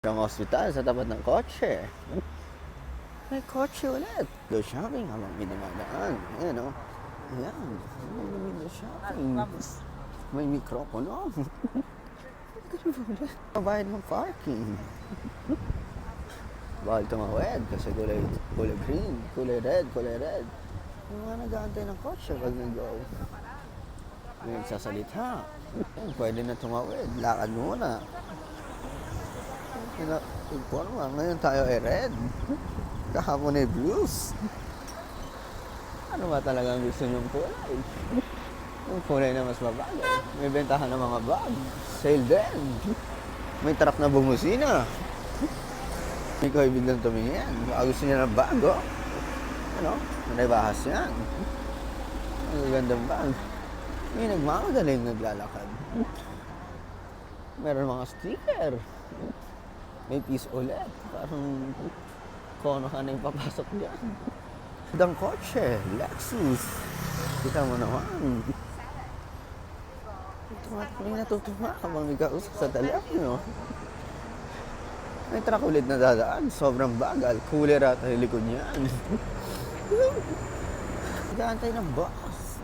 Ang ospital sa tapat ng kotse. May kotse ulit. Go shopping habang minamadaan. Ayan o. Ayan. Window shopping. May mikropono. Bayad ng parking. Bawal tumawid kasi kulay green, kulay red. Yung mga nag-aantay ng kotse pag nag-go. May nagsasalita. Pwede na tumawid. Lakad muna. Informa, ngayon tayo ay red. Kahapon ay blues. Ano ba talagang gusto niyong kulay? Yung kulay na mas mabago. May bentahan ng mga bag. Sale din. May truck na bumusina. Ikaw ay biglang tumingin. Baka gusto niya ng bago. Ano? Naribahas yan. Ang gandang bag. May nagmamagaling naglalakad. Meron mga sticker. May piece ulit. Parang kono ka na yung papasok dyan. Dang kotse, Lexus. Kita mo naman. May natutuma habang may kausap sa telepono. May truck ulit na dadaan. Sobrang bagal. Cooler ata yung likod niyan. Nag-aantay ng bus.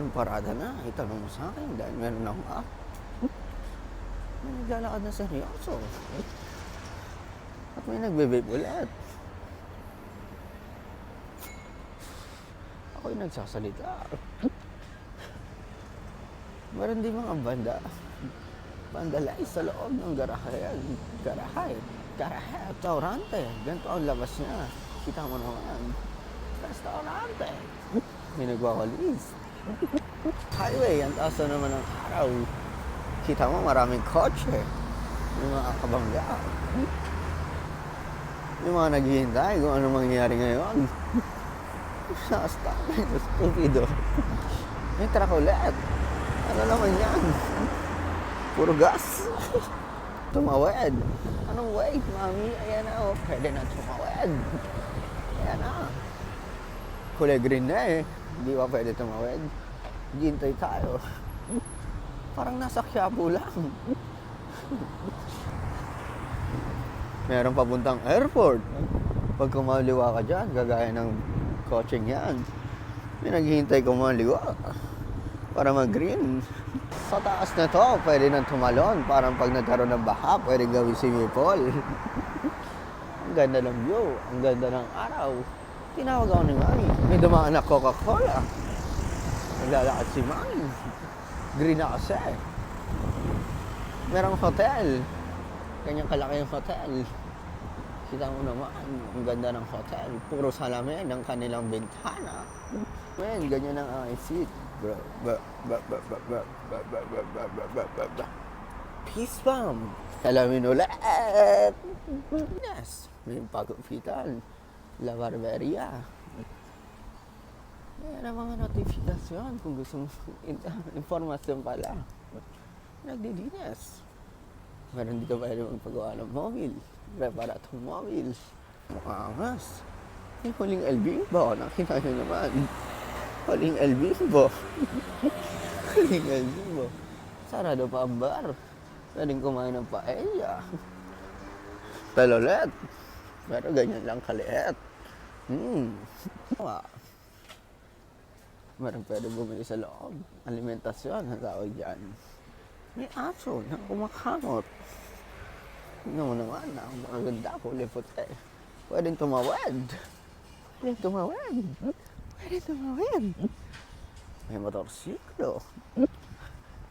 Anong parada na? Itanong mo sa akin dahil meron akong app. May naglalakad na seryoso. At may nagbe-vape ulit. Ako'y nagsasalita. Meron din mga vandalize sa loob ng garahe, restaurante. Ganito ang labas niya. Kita mo naman. Restaurante. May nagwawalis. Highway, ang taas na naman ng araw. Kita mo maraming kotse. Yung mga kabangga. Yung mga naghihintay kung ano mangyayari ngayon. Stop. Stupido. May truck ulit. Ano naman yan? Puro gas. Tumawid. Anong wait, mami? Ayan na, oh. Pwede na tumawid. Ayan na. Kulay green na eh. Hindi pa pwede tumawid. Hintay tayo. Parang nasa Quiapo lang. Meron papuntang airport. Pag kumaliwa ka dyan, gagaya ng coaching yan. May naghihintay kumaliwa para mag-green. Sa taas na to, pwede nang tumalon. Parang pag nagkaroon ng baha, pwede gawin swimming pool. Ang ganda ng view. Ang ganda ng araw. Tinawag ako ni Mami. May dumaan na Coca-Cola. Naglalakad si Mami. Green na kasi. Merong hotel. Kanyang kalaki yung hotel. Kita mo naman, ang ganda ng hotel. Puro salamin ng kanilang bintana. Man, ganyan ang aking seat. Bro. Peace bomb. Salamin ulit. Yes. May pagupitan. La Barberia. Yan ang mga notifikasyon kung gusto mo informasyon pala. Nagdidinas. Meron dito pwede magpagawa ng mobile. Reparatong mobile. Mukangas. Yung huling El Bimbo. Nakita nyo naman. Huling El Bimbo. Huling El Bimbo. Sarado pa ang bar. Pwedeng kumain ng paella. Talolet. Pero ganyan lang kaliit. Meron pwede bumili sa loob. Alimentasyon ang tawag dyan. May aso na kumakamot. Tingnan mo naman, ang maganda, kulay puti. Pwedeng tumawid. May motorsiklo.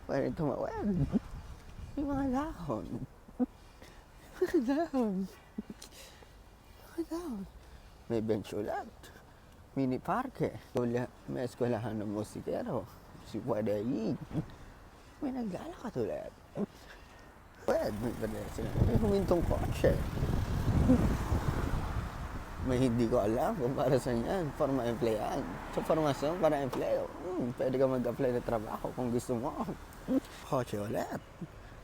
Pwedeng tumawid. May mga dahon. May bench ulit. Mini parke. May eskwelahan ng musikero. Si pwede yun. May naglalakad ulit. May pedestrian. May humintong kotse. May hindi ko alam kung para saan yan. Forma empleyan. So, formasyon para empleo. Pwede ka mag-apply na trabaho kung gusto mo. Kotse ulit.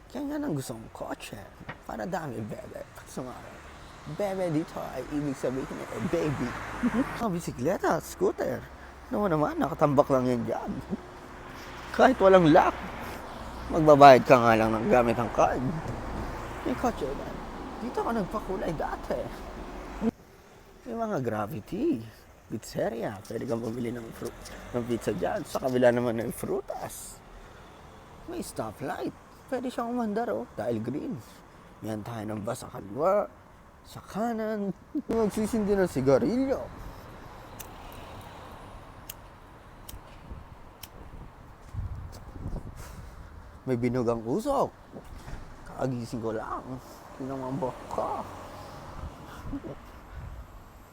Kaya nga nang gusto mong kotse. Para dami bebe. Sumara. Bebe dito ay ibig sabihin na baby. Bisikleta, scooter. Naman naman, nakatambak lang yan dyan. Kahit walang lock. Magbabayad ka nga lang ng gamit ang card. May kotse ulit. Dito ako nagpakulay dati. May mga gravity. Pizzeria. Pwede kang bumili ng pizza dyan. Sa kabila naman ng frutas. May stoplight. Pwede siyang umandar dahil green. Yan tayo ng bus sa kaliwa. Sa kanan. Magsisindi ng sigarilyo. May binugang usok. Kaagising ko lang. Pinamambok ko.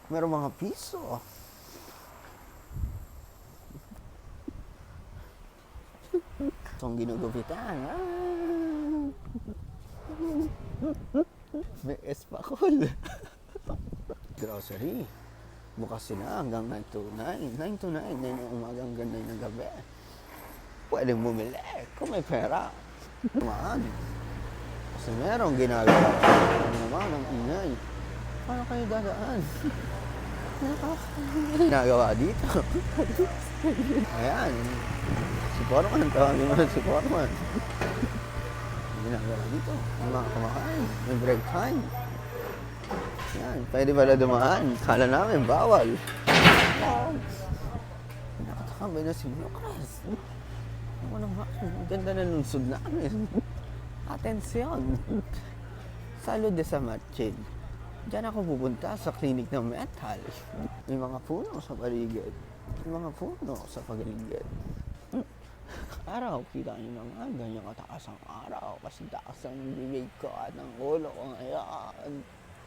Meron mga piso. Itong ginugupitan. May espakol. Grocery. Bukas sila hanggang 9 to 9. 9 to 9. 9 ng umaga hanggang 9 ng gabi. Pwedeng bumili kung may pera. Tumaan. Kasi merong ginagawa. Ano naman ang ingay. Paano kayo dadaan? Ginagawa dito. Ayan. Si Foreman. Tawagin mo na si Foreman. Ginagawa dito. May mga kumakain. May break time. Yan. Pwede pala dumaan. Kala namin bawal. Nakatakambay na si Lucas. Ano naman? Ang ganda na lungsod namin. Atensyon. Salud de San Martin. Diyan ako pupunta sa klinik ng mental. May mga puno sa paligid. May mga puno sa paligid. Araw, kita niyo naman, ganyan kataas ang araw. Kasi taas ang bibig ko at ang ulo ko ngayon.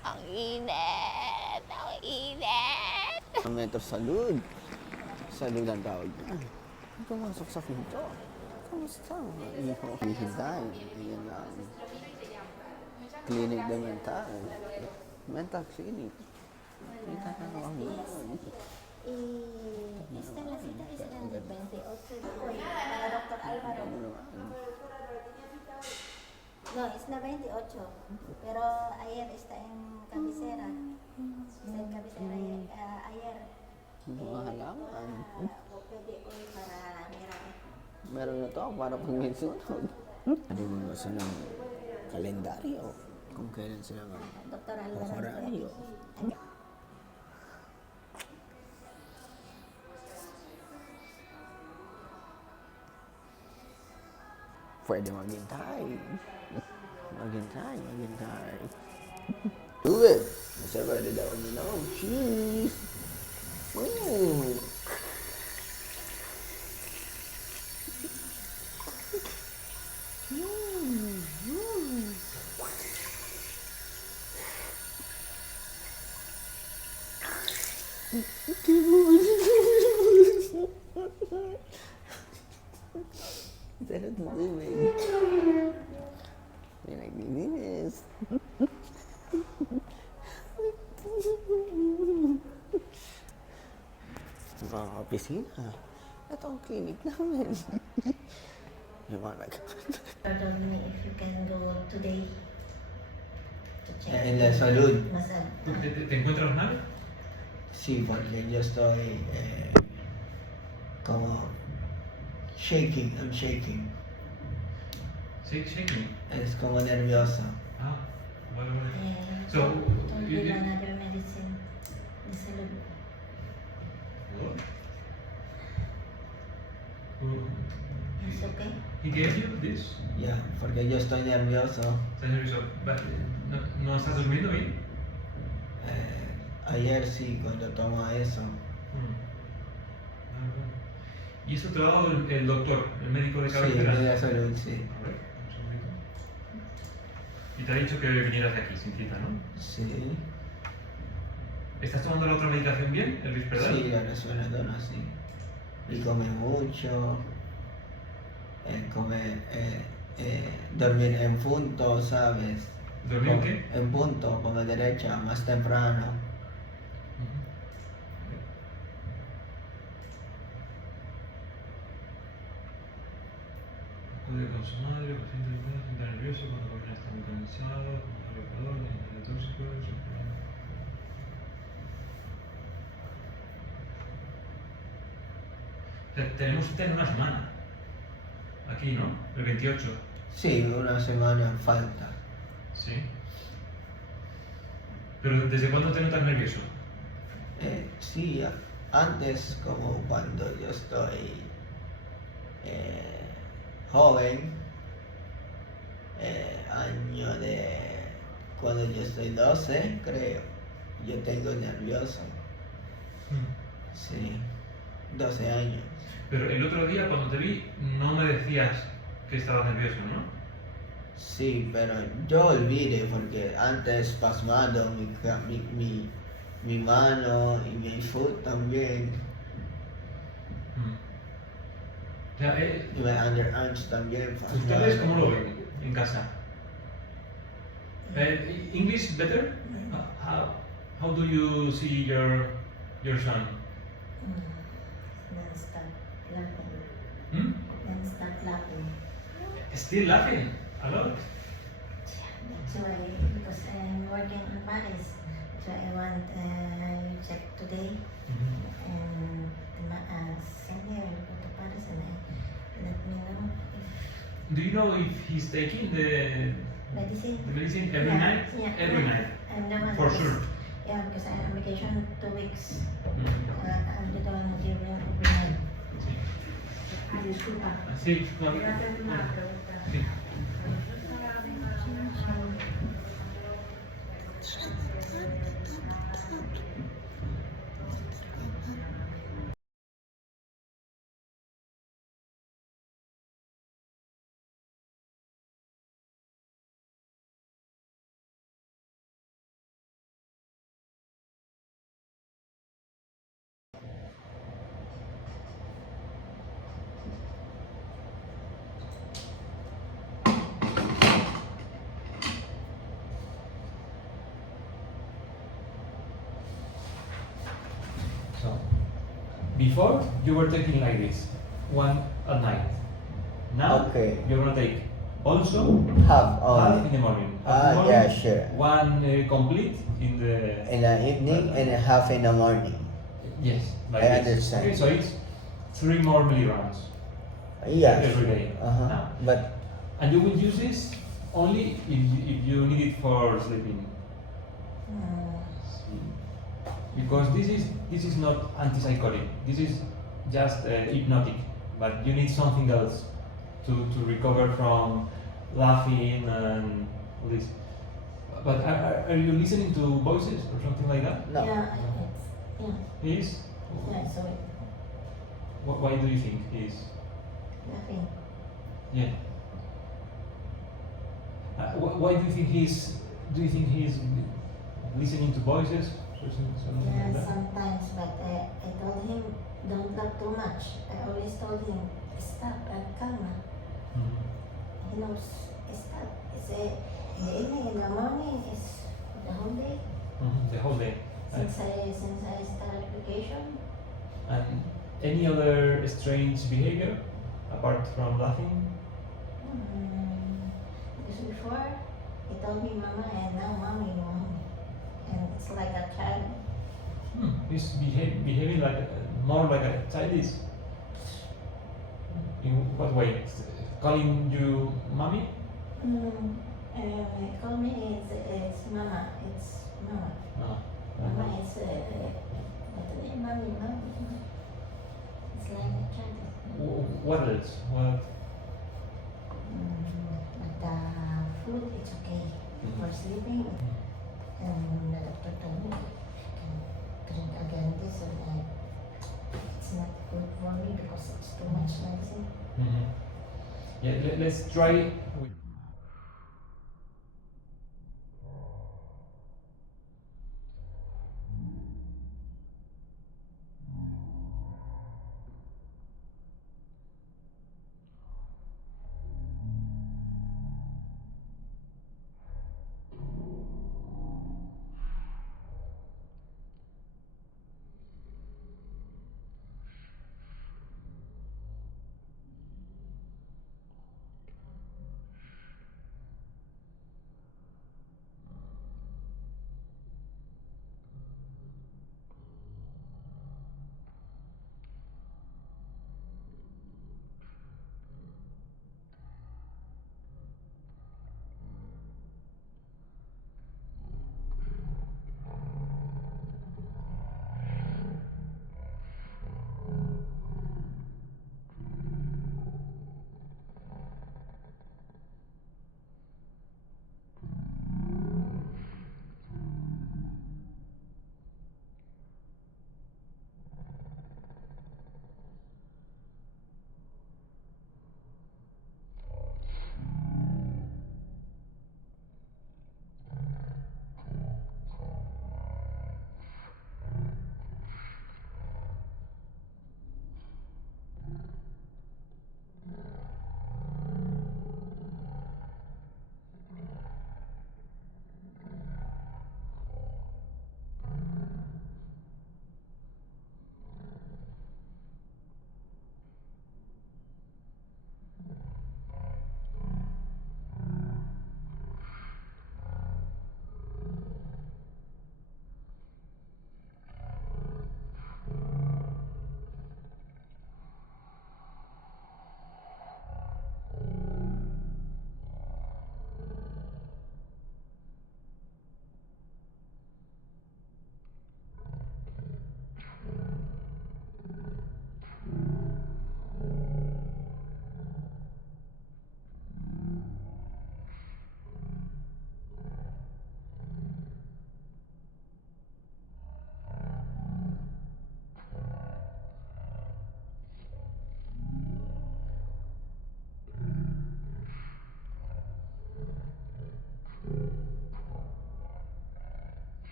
Ang init! Ang init! Metro Salud. Salud ang tawag niya. Pumasok sa pinto. Kamusta? Hihintay. Ayan lang. Clinic de mental. Mental clinic. Kita na naman yun. Esta la cita que será del 28 de hoy para Dr. Álvaro. No, es la 28, pero ayer está en cabecera. Está en cabecera ayer. Mga halaman. Pwede hoy para mirar. Meron na to para pag may sunod. Ano mo sa ng kalendaryo kung kailan sila Dr. Álvaro. horario. Pwede maghintay. Maghintay. Do it! Kasi pwede daw nyo. Cheese! Ooh. Sarap mo moving. May naglilinis. Mga opisina. Ito ang clinic namin. Yung mga Pardon me if you can go today to check. En la salud. Masal. ¿Te encuentras mal? Sí, porque yo estoy como shaking, I'm shaking. Sí, shaking. Es como nervioso. Ah, vale, vale. So, Don't you- give you- another medicine. De salud. What? Who- It's okay? He gave you this? Ya, porque yo estoy nervioso. Estás nervioso. ¿No estás durmiendo bien? Ayer sí, cuando tomo eso. Vale, vale. ¿Y eso te lo ha dado el doctor, el médico de Sí, cabecera? de la salud, sí. A ver, un segundito. Y te ha dicho que vinieras aquí sin cita, ¿no? Sí, ¿Estás tomando la otra medicación bien, el Risperdal? sí, la resonadora sí. Y come mucho. Dormir en punto, ¿sabes? ¿Dormir en qué? En punto, con la derecha, más temprano. Ujú. Acude con su madre, paciente se siente nervioso cuando camina está muy cansado, con el calor, el tóxico, tenemos cita en una semana. Aquí, ¿no? El 28. Sí, una semana falta. Sí. Pero ¿desde cuándo te notas nervioso? Sí, antes como cuando yo estoy joven, año de cuando yo estoy 12, creo, yo tengo nervioso, sí, 12 años. Pero el otro día cuando te vi no me decías que estabas nervioso, ¿no? Sí, pero yo olvidé porque antes pasmado mi mano y mi foot también, Ya, y mi underarms también ¿ustedes pasmado. cómo lo ven en casa? English better? How do you see your son? Then start laughing. Hmm? Then start laughing. Still laughing a lot. That's why, because I'm working in Paris. So I want check today and Sunday I will go to Paris and let me know if Do you know if he's taking the medicine. medicine every Yeah, night? yeah, Every yeah. night. I'm the one For who's- sure. Yeah, because I'm on vacation 2 weeks. Mm. I'm the one who give them every night. Sí. Disculpa. Sí, no, Quiero hacer una pregunta. sí. So, before you were taking like this, one at night. Now Okay. you're gonna take also Half half in only. the morning. Half in the Ah, morning, yeah, sure. One complete in the In the evening and half in the morning. yes. Like I this. understand. Okay, so it's 3 more milligrams Yeah. every day. Uh-huh. Now. But And you will use this only if you need it for sleeping. Because this is not antipsychotic. This is just hypnotic. But you need something else to recover from laughing and all this. But are you listening to voices or something like that? no. Yeah, it's, yeah, Is? yeah, so Why do you think is? nothing. Yeah. Why do you think he's? Do you think he's listening to voices or something Yeah, like that? sometimes, but I told him don't laugh too much. I always told him stop and calm. Mhm. He knows stop. It's in the evening, in the morning, it's the whole day. The whole day. Since I started vacation, And any other strange behavior apart from laughing? because before he told me mama and now mommy, mommy, and it's like a child. He's behaving like more like a child is. In what way? Calling you mommy? Call me it's mama. It's mama. No. Mama is what's the name? Mommy, mommy. It's like a child. What else? What? But the food, it's okay. For sleeping, and the doctor told me I can drink again this and it's not good for me because it's too much medicine. Yeah, let's try with.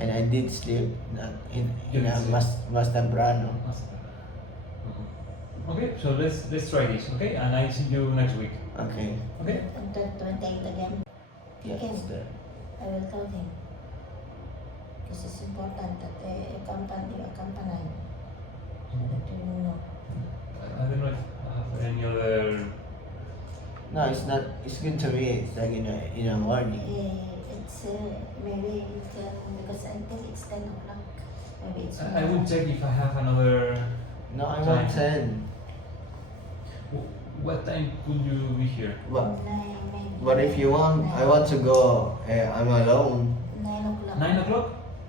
And I did sleep in You a did sleep. mas temprano. Okay, so let's try this, okay? And I see you next week. Okay. Okay? And 28 again. Yes, Okay. sir. I will tell him. Because it's important that you accompany. So that you know. I don't know if I have any other. No, it's not. It's good to me. It's like in a morning. It's maybe you can, because I think it's 10 o'clock. Maybe it's I will check if I have another. No, I want Time. 10. What time could you be here? But if you want, I want to go. I'm alone. 9 o'clock. 9 o'clock?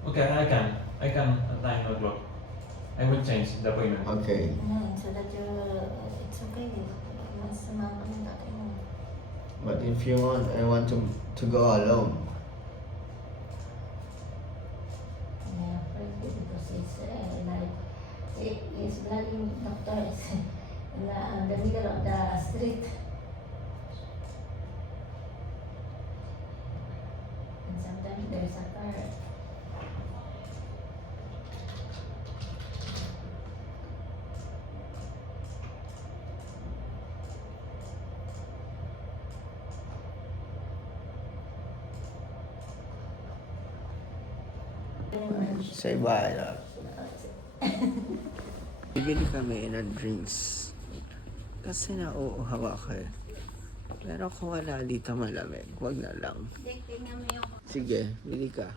Okay, I can. I can at 9 o'clock. I will change the appointment. Okay. So that it's okay. Mas sumama ng tatay mo. But if you want, I want to go alone. Yeah, probably because it's like it's bloody doctor is in the middle of the street. And sometimes there's a car. Say bye. Bibili kami ng drinks. Kasi nauuhaw ako eh. Pero kung wala dito malamig, wag na lang. Sige, bili ka.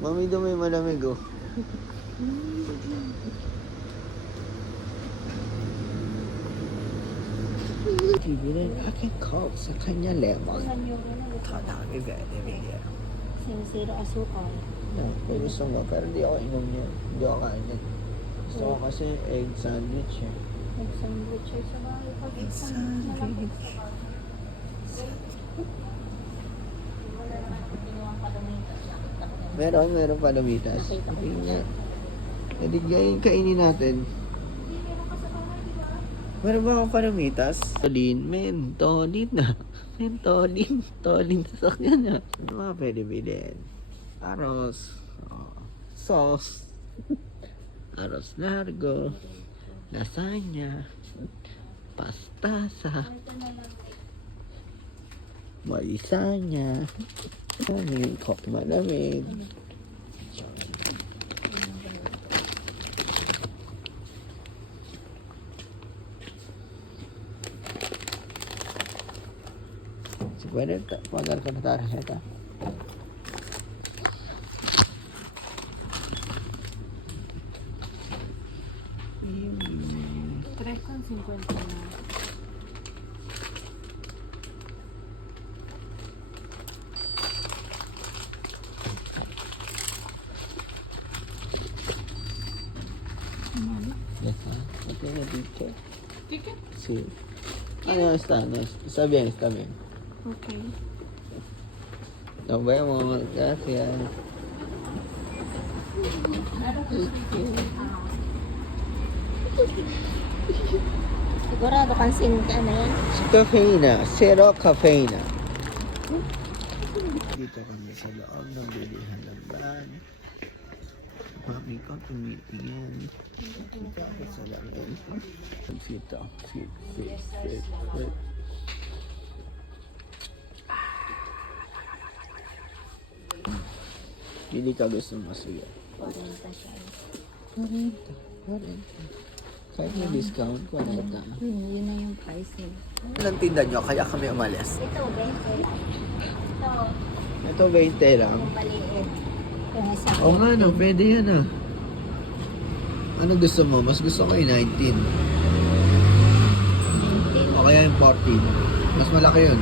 Mami, doon may malamig oh. Bibili aking coke sa kanya lemon. Kadami bibili. Zero asukal. No, may gusto mo, pero di ako inom niya. Hindi ako kain yan. Gusto ko kasi egg sandwich eh. Nag-sandwich ay sa bahay. Pag Egg sandwich. Meron palomitas. Nakita ko Ayun yun. nga. Hindi kainin natin. Meron ba akong palomitas? Mentolin na. Tolin sa sakyan na. Ano mga pwede bilhin? Aros. Sauce. Aros largo. Lasagna. Pastasa. Malisanya. Malamig. Coke malamig. Si pwede pagar ka na tarjeta. Tres con 50. Yes, ¿no tiene ticket? Ticket? Sí. Ah, no está, no, está bien, está bien. Okay. Nos vemos, gracias. Sigurado kang sinta na yan. Cafeína, zero cafeína. Dito kami sa loob ng bilihan ng van. Mami ko tumitingin. Dito ako sa langin. Sito, sit. Pili ka gusto mo, sige. 40. Kahit may discount, 40. Yun na yung price nila. Anong tinda nyo? Kaya kami umalis. Ito, 20 lang. Ito, Ito 20 lang. yung maliit. Yung isa. Oo nga no, pwede yan ah. Ano gusto mo? Mas gusto ko yung 19. O kaya yung 14. Mas malaki yun.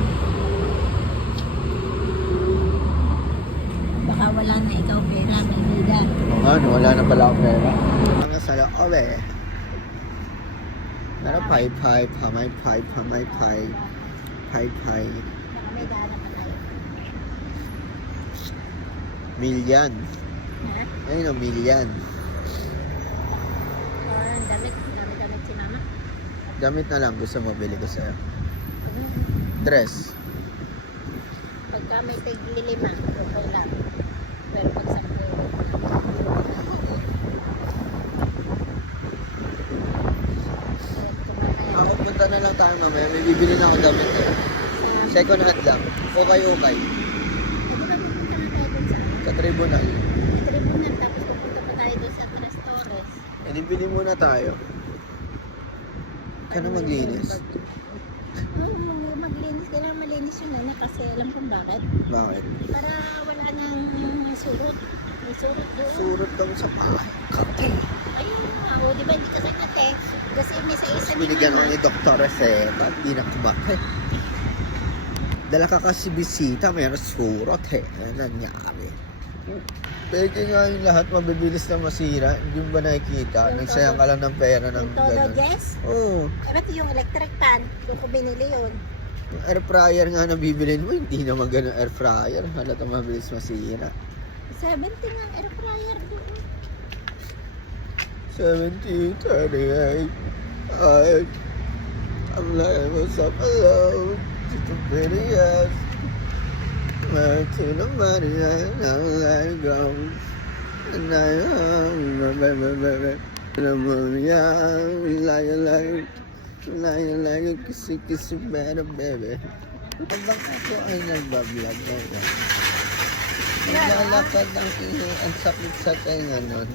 Baka wala na ikaw pera, may bida. Oo nga no, wala na pala akong pera. Ang sa loob eh. Pero pay. Baka may dana pa tayo. Milyan. Ha? Ayun o, milyan. Ang damit si mama. Damit na lang gusto mo bili ko sa'yo. Dress. Pagka may tig-5, okay lang. Pero pag 10. Punta na lang tayo mamaya. May bibili na ako damit. Second hand lang. Okay. Sa tribunal. Tribunal, tapos pupunta pa tayo doon sa Tres Torres. Eh, bili muna tayo. Ka na maglinis. Oo, maglinis. Kailangan malinis yung nana kasi alam kung bakit. Bakit? Para wala nang surot. May surot doon. Surot daw sa bahay. Kati. Ayun nga, o, di ba hindi kasi na-text? Kasi may sa isa Binigyan ko ni Dr. Receta. Hindi na kumakit. Dala ka kasi bisita. Mayroon surot eh. Ano nangyari? Pwede nga yung lahat mabibilis na masira. Hindi mo ba nakikita? Yung Nagsayang ka lang ng pera ng Yung Todo gano'n. Jess? Oo. Ba't yung electric pan? Doon ko binili yun. Yung air fryer nga na bibilin mo, hindi naman ganun air fryer. Halata mabilis masira. 70 nga ang air fryer doon. 70, 38. Ay, ang layo mo sa palaw. Tito Pirias. Martin of Maria, now I go. And I am, like, kisi, better, baby. Habang ako ay nagbablog ngayon, naglalakad ang ang sakit sa tenga nun.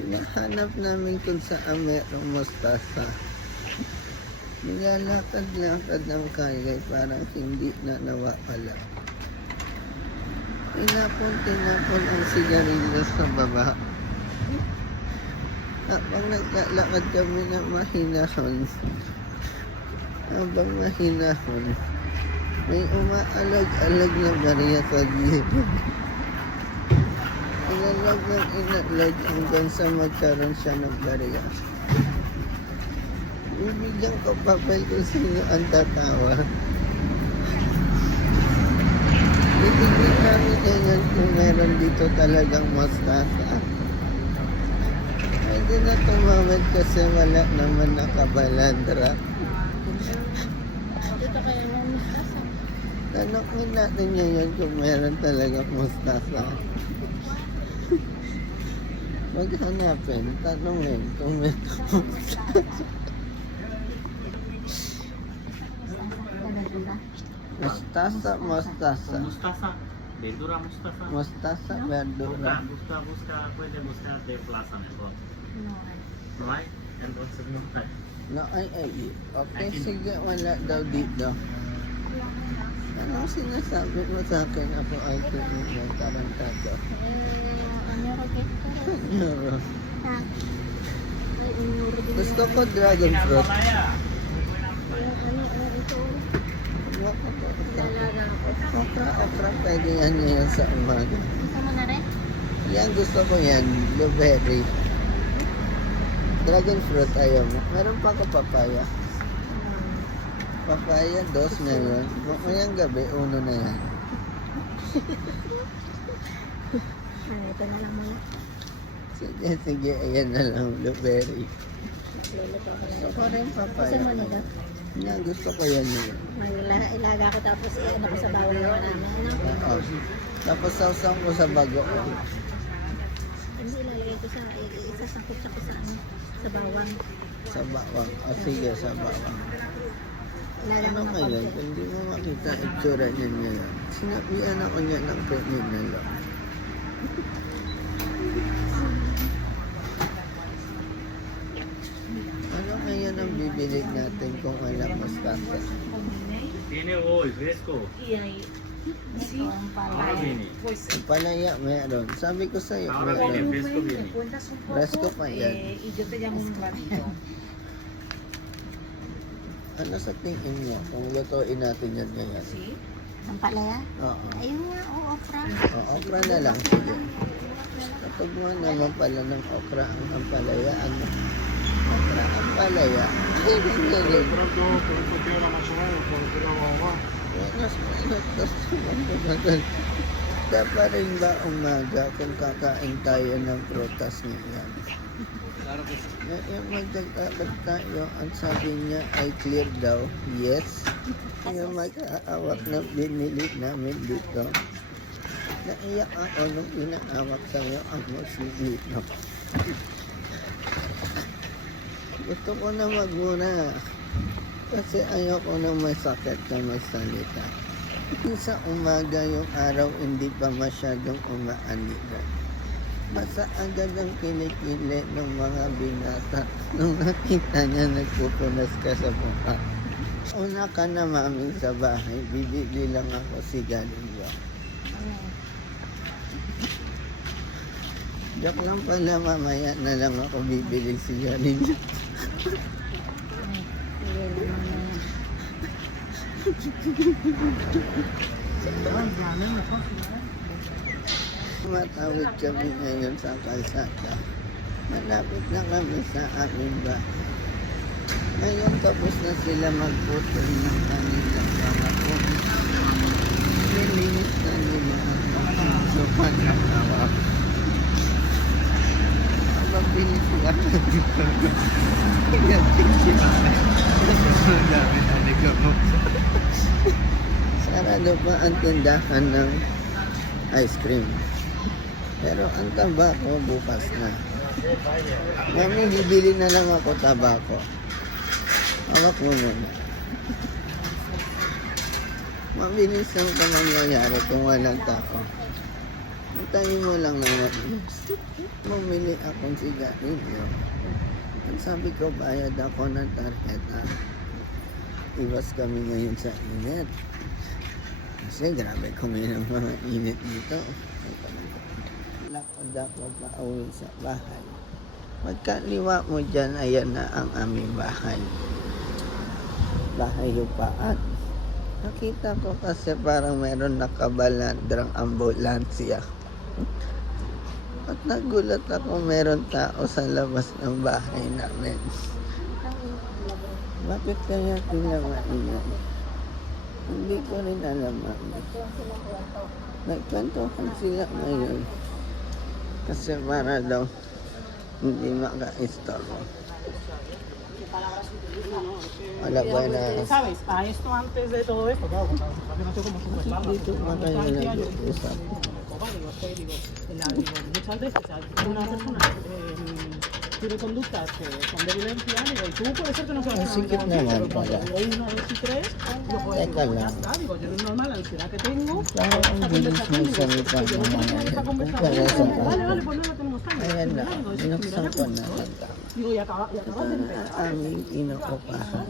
Hinahanap namin kung saan merong mustasa. Nilalakad-lakad ng kagay parang hindi na nawakala. Tinapon ang sigarilyo sa baba. Habang naglalakad kami ng mahinahon, may umaalag-alag na bariya sa gilid. Inalag ng inalag hanggang sa magkaroon siya ng bariya. Bibigyan ko papel kung sino ang tatawa. Bibigyan namin ngayon kung meron dito talagang mustasa. Pwede na tumawid kasi wala naman nakabalandra. Dito kaya ng mustasa. Tanongin natin ngayon kung meron talagang mustasa. Maghanapin, tanongin kung meron mustasa. Mustasa. Mostaza, verdura mostaza. Mustasa, verdura. Busca, puede buscar de plaza mejor. No hay, entonces no hay. No, ay. Okay, sige, wala daw dito. Ano sinasabi mo sa akin? Ako ay ng tarantado. Ano ko gusto? Nyoro. Ha? Gusto ko dragon fruit. Ano ito? Lalaga ako. Okra, pwede yan ngayon sa umaga. Gusto mo na rin? Yan, gusto ko yan. Blueberry. Dragon fruit, ayaw mo. Meron pa ako papaya. Papaya, 2 ngayon. Ngayong gabi, 1 na yan. Ito na lang muna. Sige, ayan na lang, blueberry. Luluto ako na Gusto ko rin papaya. Gusto mo nito? Yan, gusto ko yan yun. Ilaga ko tapos ano ko sa bawang naman namin. Ano? Oo. Tapos sausaw ko sa bagoong. Hindi ilalagay ko sa isasangkot ko sa ano, sa bawang. Sa bawang. O sige, sa bawang. Ilaga Ano ko na kaya? konti. Hindi mo makita itsura niya ngayon. Sinabihan ako niya ng kriminal. Ano ngayon ang bibilig natin kung wala mustasa? Tiene hoy, fresco. Ahora viene. Ang palaya meron. Sabi ko sa'yo, Ahora viene, meron. fresco viene. Presko pa yan. Y yo te llamo un ratito. Ano sa tingin niyo kung lutuin natin yan ngayon? ¿Sí? Ang palaya? Oo. Ayun nga, okra. Okra na lang. Sige. Kapag mo naman pala ng okra ang ampalaya, ano? Okra ang palaya. Ay, ganyan. Dapat rin ba umaga kung kakain tayo ng prutas ngayon? Yung magdagdag tayo, ang sabi niya ay clear daw. Yes. Yung mag-aawak na binili namin dito. Naiyak ako nung inaawak sa'yo ang musili dito. Gusto ko na magmuna. Kasi ayoko na may sakit na magsalita. Sa umaga yung araw hindi pa masyadong umaanila. Basta agad ang kilikili ng mga binata nung nakita niya nagpupunas ka sa mukha. Una ka na mami sa bahay, bibili lang ako sigarilyo. Joke lang pala, mamaya na lang ako bibili sigarilyo. Matawid kami ngayon sa kalsada. Malapit na kami sa aming bahay. Ngayon tapos na sila magputol ng kanilang mga puno. Nilinis na nila ang sopa ng hawak. Mabili siya dito. Gating siya. Madami na nagkamot. Sarado pa ang tindahan ng ice cream. Pero ang tabako bukas na. Mami, bibili na lang ako tabako. Hawak mo muna. Mabilis lang ito mangyayari kung walang tao. Antayin mo lang naman. Bumili akong sigarilyo. Ang sabi ko, bayad ako ng tarjeta. Iwas kami ngayon sa init. Kasi grabe kami ng mga init dito. Lakad ako pa uwi sa bahay. Magkaliwa mo dyan, ayan na ang aming bahay. Bahay lupaan. Nakita ko kasi parang meron nakabalandrang ambulansya. At nagulat ako meron tao sa labas ng bahay namin. Bakit kaya sila maingay? Hindi ko rin alam, mami. Nagkwentuhan sila ngayon. Kasi para daw hindi maka-istorbo. Wala ba na ¿Sabes? A esto antes de todo esto, claro, cuando no sé cómo sube el barro. dito ba kayo nag-uusap? Muchas veces una persona tiene conductas con de violencia, digo, y tú puede ser que no seas Así que una naman pero cuando pala. digo 1, 2 y 3, yo puedo Teka decir, ya lang. está, digo, yo no es normal la ansiedad que tengo. Parang ang bilis ng salita Yo ng no mga quiero tener esta yan. conversación. Para sa Vale, vale, pues no la tenemos tan. ayan na, Digo, binuksan ko na mira, ang tama. digo, y acabas de Ito na empezar. ang aming inuupahan.